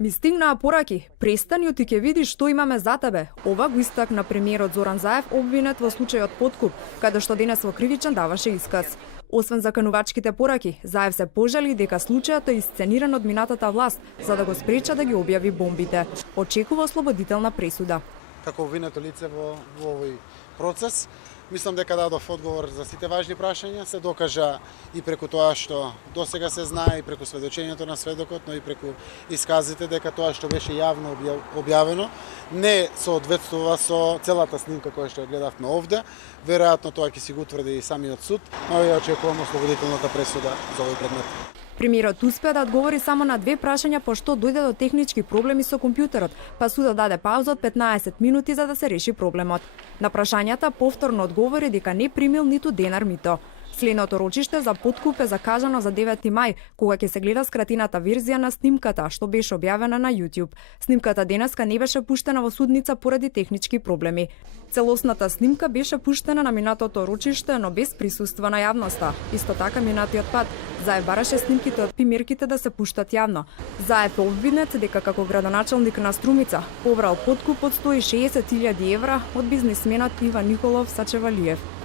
Ми стигнаа пораки. Престани и ќе видиш што имаме за тебе. Ова го истакна премиерот Зоран Заев, обвинет во случајот подкуп, каде што денес во Кривичен даваше исказ. Освен заканувачките пораки, Заев се пожали дека случајот е исцениран од минатата власт, за да го спреча да ги објави бомбите. Очекува ослободителна пресуда. Како обвинето лице во овој процес, мислам дека дадов одговор за сите важни прашања, се докажа и преку тоа што досега се знае, и преку сведочењето на сведокот, но и преку исказите дека тоа што беше јавно објавено не соодветствува со целата снимка која што ја гледавме овде. Веројатно тоа ќе си го утврди и самиот суд, но ја очекувам ослободителната пресуда за овој предмет. Премиерот успеа да одговори само на 2 прашања пошто дојде до технички проблеми со компјутерот, па судот даде пауза од 15 минути за да се реши проблемот. На прашањата повторно одговори дека не примил ниту денар мито. Следното рочиште за подкуп е закажано за 9 мај, кога ќе се гледа скратената верзија на снимката, што беше објавена на YouTube. Снимката денеска не беше пуштена во судница поради технички проблеми. Целосната снимка беше пуштена на минатото рочиште, но без присуство на јавноста. Исто така минатиот пат, Заев бараше снимките од пимерките да се пуштат јавно. Заев е обвинет дека како градоначалник на Струмица побрал подкуп од 160.000 евра од бизнисменот Иван Николов Сачевалиев.